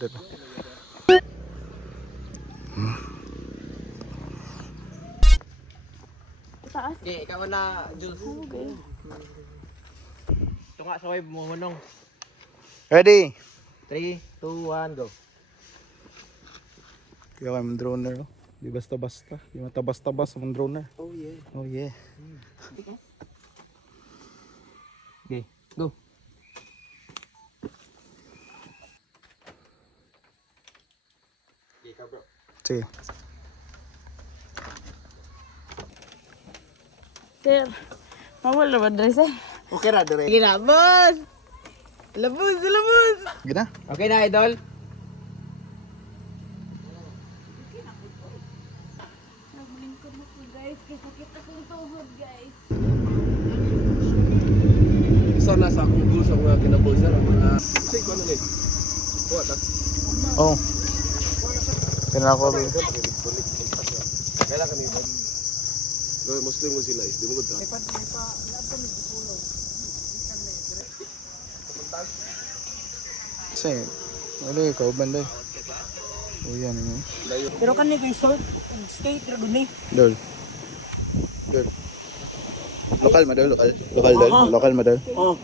idol. Taas. Okay, ikaw na, Jules. Okay. Ito nga sa wave mo, Manong. Ready? 3, 2, 1, go. Kaya kayo mga droner, oh. Di basta-basta. Di matabas-tabas mga droner. Oh yeah. Oh yeah. Okay, go. Okay, ka bro. Sige. Sir, mawala ba dre sir? Okay na, dire. Sige na, boss! Labos, labos! Gina? Okay na, idol. Naglingkod na po guys, kaya sakit akong tuhod guys. Isa na sa akong goals ang mga kinabuhi sir. Say ko ano ni. What? Oh. Kailan ako, babe. Kailan kami ba? Gawin Muslim mo sila is di mo gud. Kasi, wala ikaw, banday. Oh, yan mo. Pero kan ni short skate ra gud ni. Dol. Dol. Lokal ma, dol. Lokal. Lokal, dol. Lokal ma, dol. Oh.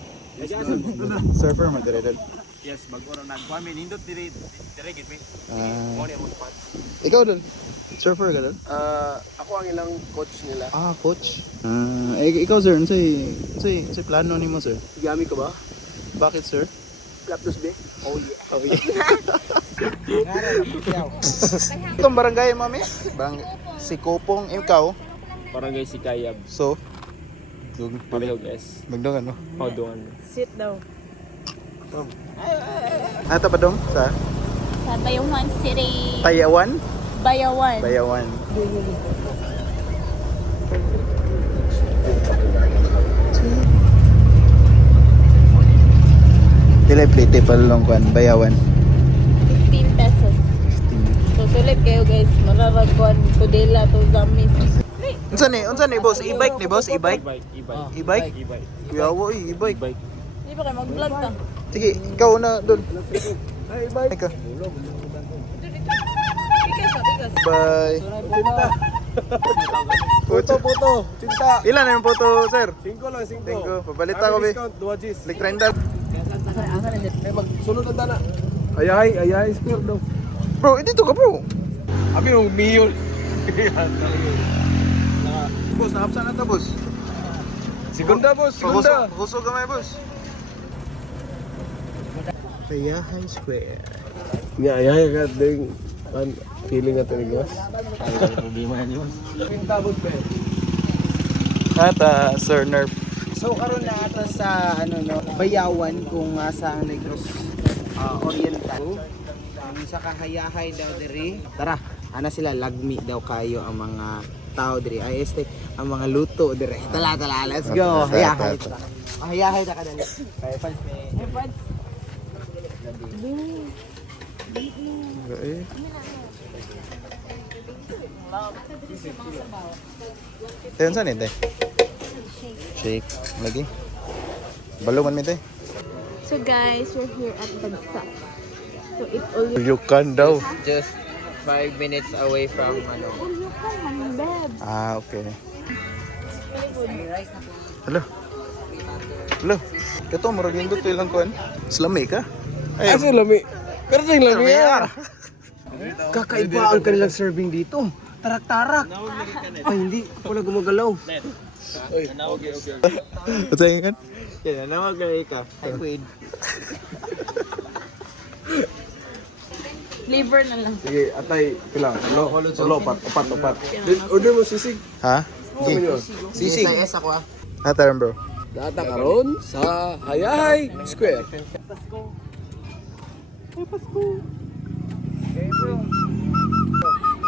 Surfer ma, dire, dol. Yes, mag-oro nagkuha mi nindot dire gid mi. Ah, Mo ni mo spots. ikaw, dol. Surfer ka, dol? Ako ang ilang coach nila. Ah, coach. Ikaw, sir, unsay plano nimo, sir? Gami ka ba? Bakit, sir? Laptos be? Oh yeah. Oh, yeah. Itong barangay, mami? Si Kopong, ikaw. Barangay si Kayab. So, Pamilog S. magdong ano? Hodongan. Sit daw. Ata pa dong? Sa Sa Bayawan City. Tayawan? Bayawan. Bayawan. Dili plate pa lang kwan, Bayawan. 15 pesos. 15. So sulit kayo guys, mararagwan kudela to gamis. Unsa ni boss? E-bike ni boss? E-bike? E-bike. E-bike? E-bike. Kuya wo, e-bike. E-bike. Di ba kayo mag-vlog ta? Sige, ikaw na doon. Ay, bye. Ikaw. Tikas na, tikas. Bye. Puto. Cinta. Ilan na yung photo, sir? 5 lang, 5. Thank you. Pabalita ko, be. Discount, 2 Gs. Like trendal. Ay, magsunod ang dana. Ayahay, square daw. Bro, dito ka, bro. Abi yung mayor. Boss, nahapsan na ta, boss. Segunda boss, segunda. Kusog ka may, boss. Kayahay Square. Nga, ayahay ka ding feeling natin ni boss. Problema niyo. Pintabot ba? Ata, Sir Nerf. So karon na ato sa ano no, Bayawan kung sa Negros Oriental. Sa kahayahay daw diri. Tara, ana sila lagmi daw kayo ang mga tao diri. Ay ang mga luto diri. Tala, let's go. Hayahay ta. Hayahay ta kadali. Kay fans me. Eh. Ayun, saan ito? Shake. Lagi. Balungan mo ito. So guys, we're here at Bagsak. So it always You can daw. Just 5 minutes away from ano. you can babs. Ah, okay. Hello. Hello. Kato, marag yung dito ilang kuhan. Slami ka? Ay, lami. Pero yung lami ah. Kakaiba ang kanilang serving dito. Tarak-tarak. Ay, hindi. Wala gumagalaw. Ba't sa'yo kan? Yan, namagay ka. Ay, Quid. Liver na lang. Sige, atay, pila. Ulo, upat. Order mo sisig. Ha? Okay. Sisig. SIS ako ah. Hataran bro. Data karon sa Hayahay Square. Hey bro.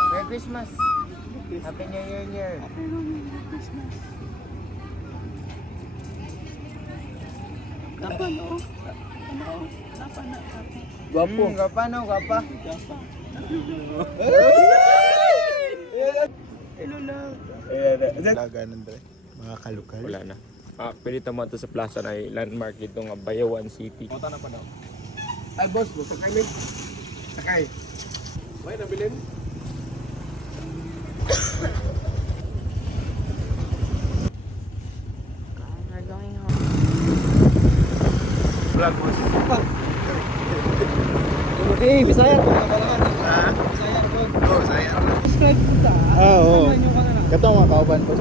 Merry Christmas. Happy New Year. Gwapo. Gwapa no, gwapa. Laganan ba? Mga kalukal. Wala na. Pwede tama to sa plaza na landmark dito nga Bayawan City. Ay boss, mo sa kanin. Sakay. May nabilin? We're going home. Vlog boss. Eh, Bisaya ko na balangan. Ha? Bisaya ko. Oh, saya. Subscribe ko ta. Oo. Ano ka na? Kato mga kauban po.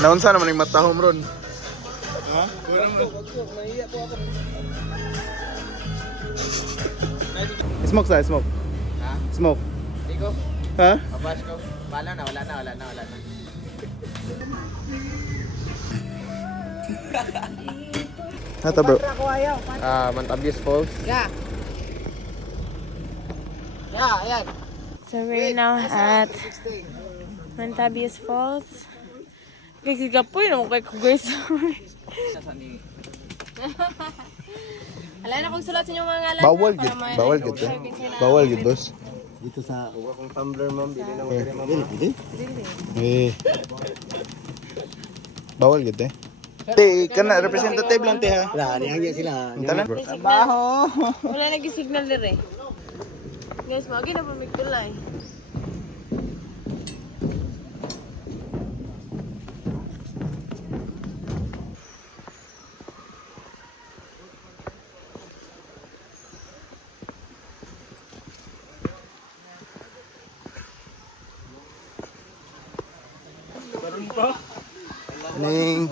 Naunsa naman yung matahom ron. Ha? Wala naman. Nahiya po ako. Smoke sa, smoke. Ha? Smoke. Hindi ko. Ha? Mabash ko. Wala na. Hata bro. Mantabias Falls. Yeah. Yeah, ayan. So we're now at Mantabias Falls. Kasi kapoy na kay ko guys. Wala na kong sulat sa inyong mga ngalan. Bawal gid. Bawal gid. Bawal gid, boss. Dito sa... Huwag akong tumbler, ma'am. Bili na ako Eh. kaya, ma'am. Eh. Bawal gid eh. Te, kana representative lang te ha. Wala, niyangya sila. Tanan bro. Trabaho. Wala nag-signal dire. Guys, magi na pamigtulay. Morning.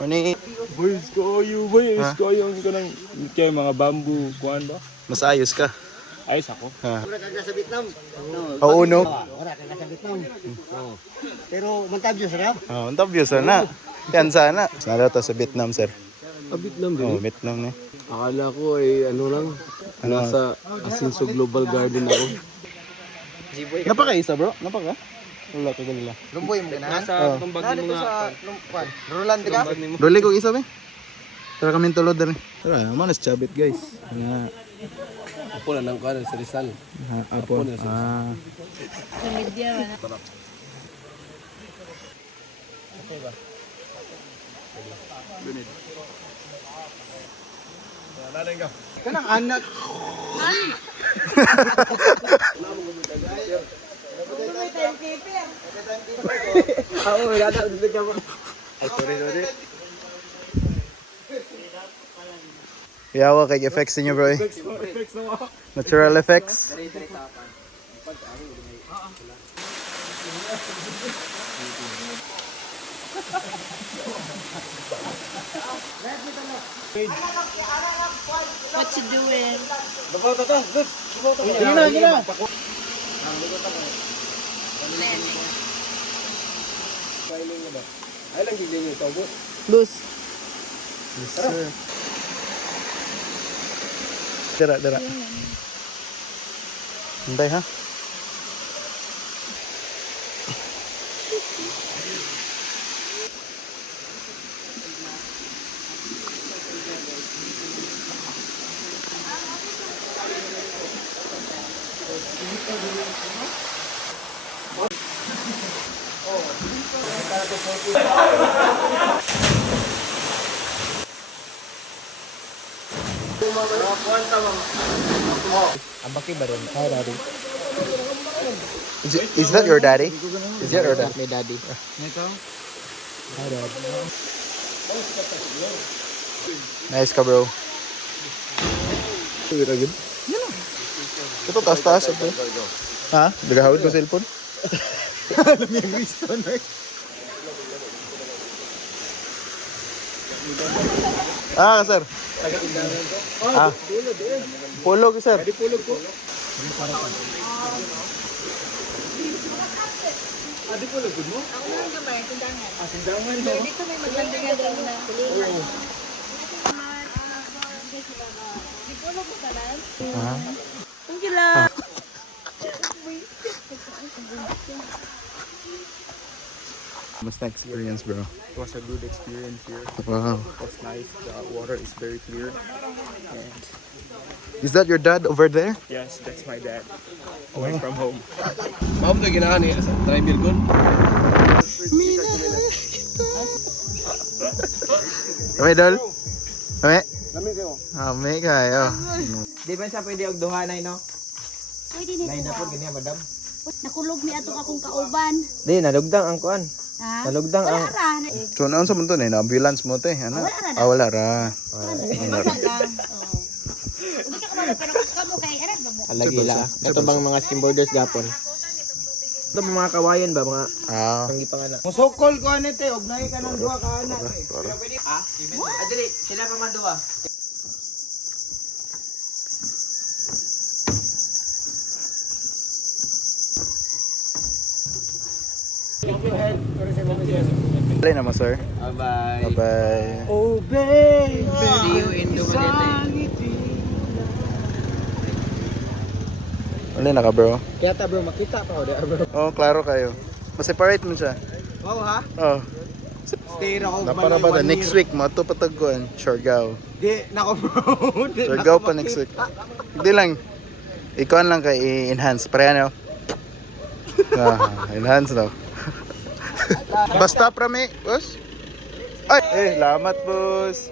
Morning. Boys kayo, boys Ha? kayo. Ang ka ng kaya mga bamboo, kuhan ba? Mas ayos ka. Ayos ako. Ha. Wala ka sa Vietnam. Oo no. Wala ka sa Vietnam. Oo. Pero mantabyo sila. Oh, ang tabyo sana. Yan sana. Sana to sa Vietnam, sir. Vietnam din. Oh, Vietnam ni. Akala ko ay ano lang. Nasa Asinso Global Garden ako. Napaka-isa, bro? Napaka? Wala ka galila. Lumboy mo ganahan. Nasa itong bag Nandito mo nga. sa Lumpan. Roland ka? Dole ko isa ba? Tara kami tulod dali. Tara, manas chabit guys. Nga. Ako na lang kanan sa Rizal. Apo. Ah. Sa media ba na? Kanang anak. Oo, wala na. Dito ka mo. Sorry. Yawa kay effects niyo bro eh. Natural effects. What you doing? Gina. Ay lang gigling ito, boss. Bus. Yes, sir. Dara. Hintay ha. Ambaki ba rin? Hi, daddy. Is that your daddy? Is that your daddy? My daddy. Nito? Hi, dad. Nice ka bro. Ito taas. Okay. Ha? Nagahawid ko cellphone? Alam yung reason eh. Ah, sir. Ah. Pulog, sir. Dito may maglandingan rin na. Ah. Thank you lang. Basta experience, bro. It was a good experience here. Wow. It was nice. The water is very clear. And Is that your dad over there? yes, that's my dad. Away from home. Ma'am, ito ginahan eh. Sa driver ko. Kami, Dol? Kami? Lami kayo. Kami kayo. Di ba siya pwede og duhanay no? Pwede nito. Lain na po ganyan madam. Nakulog mi ato akong kauban. Di nalugdang ang kuan. Ha? Nalugdang Wala ang ra. So, naon sa mundo na ambulance mo, te? Ano? Wala ra. Wala lang. Oh. Hindi ka kumala pero kamo kay arat ba mo? alagila. Ito bang mga skimboarders gapon? Ito ba mga kawayan ba mga tangi panganak? Musokol ko ani te og naay ka ng duha ka anak. Adili sila pa man duha. Play naman, sir. Bye-bye. Bye-bye. Oh baby. See you in Dumaguete. Uli na ka, bro. Kaya ta bro makita pa o bro. Oh, klaro kayo. Ma-separate mo siya. Wow ha? Oh. Stay ra ko Napara ba next week mo to patagkuan, Siargao. Di nako bro. Di Siargao nako pa next week. makita. Hindi lang. Ikuan lang kay i-enhance. Pareha no? Enhance daw. Basta prami, boss. Ay, lamat, boss.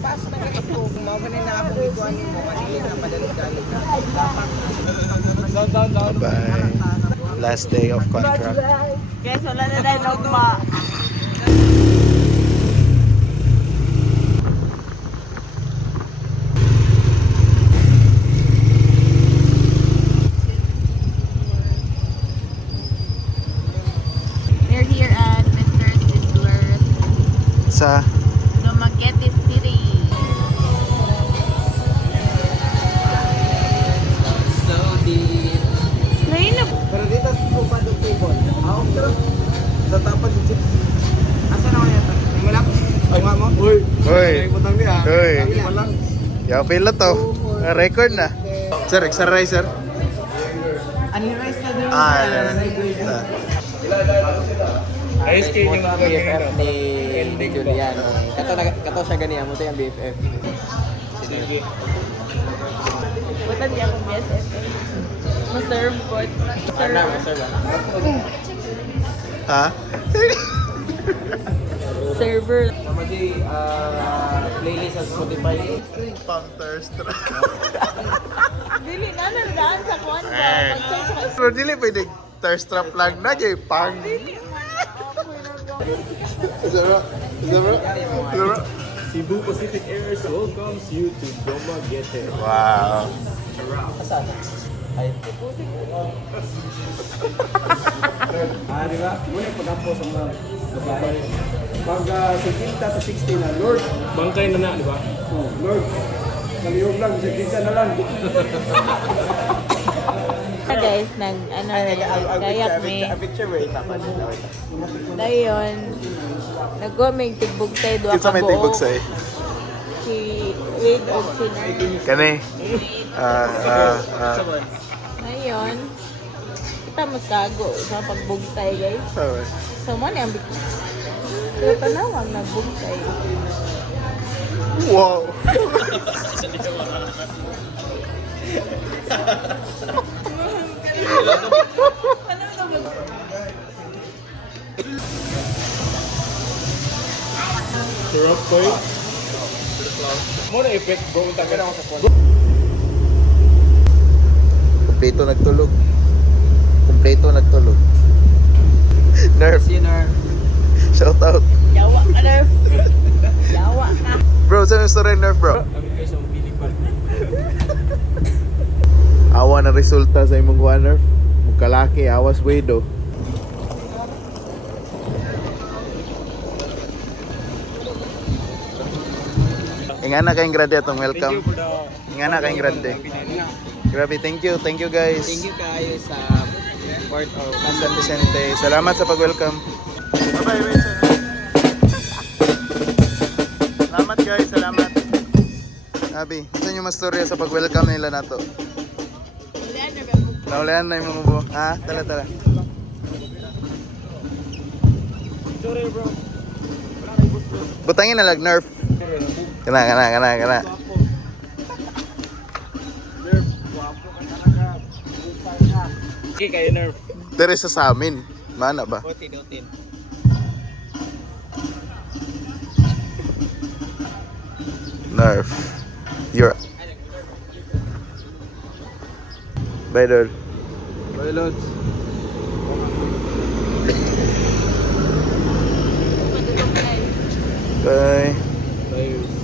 Pas na katog mo ganin na ako ikuan mo kanina na madalit-dalit na. Bye. Last day of contract. Guys, wala na dahil nagma. We're here at Mr. Sizzler's Sa Dumaguete City. So deep. Ngayon na Pero dito sa pa do table. Ako pero sa tapat si chips. Asa na kaya to? Mo lang. Tunga mo. Uy. Hoy. Butang niya. Hoy. Lagi lang. Ya pila to. Record na. Sir, extra sir. Ani rice na din. Ice cream yung BFF ni Julian. Kato siya ganiya mo to yung BFF. butan niya akong BSS. Ma-serve ko. Serve. Ha? Server. Namadi playlist sa Spotify. Pang thirst. Dili na nandaan sa kwan ba? Mag-search ka. Pero dili pwede thirst trap lang na jay pang. Zara. Cebu Pacific Airways welcomes you to Dumaguete. Wow. Di ba? Muna yung pag-ampo sa mga babae. Pag 50 to 60 na, Lord. Bangkay na na, di ba? Oh, Lord. Kaliyog lang, 60 na lang. Guys, kayak me. Picture wait tapos. Dayon, nagwaming tigbugsay doa Kinsa ka may tigbog say? Si Wade og Sinner. Kani. Ngayon, kita mas kago sa pagbugsay guys. So mo ni ang pero tanawang nagbugsay. Wow. Sarap ko eh. Muna effect, bro. Tagal ako sa kwan. Kompleto nagtulog. Kompleto nagtulog. Nerf. Sinner. Shout out. Yawa ka Nerf. Yawa ka. Bro, saan yung story Nerf, bro? Kami kayo sa piling park. Awa na resulta sa imong kuha, Nerf. Mugkalaki, awas widow. Ingana kayong grade atong welcome. Ingana kayong grade. Grabe, thank you guys. Thank you kayo sa Port of San Vicente. Salamat sa pag-welcome. Bye-bye, Vincent. Salamat guys, salamat. Abi, saan yung mastorya sa pag-welcome nila nato? Naulian na yung mga mo. Ha? Tala. Sorry, bro. Butangin na lag Nerf. Kana. Okay, kayo nerf. Dere sa amin. Mana ba? Utin. Nerf. You're... Bye, Dol. Bye, Lods. Bye. Bye.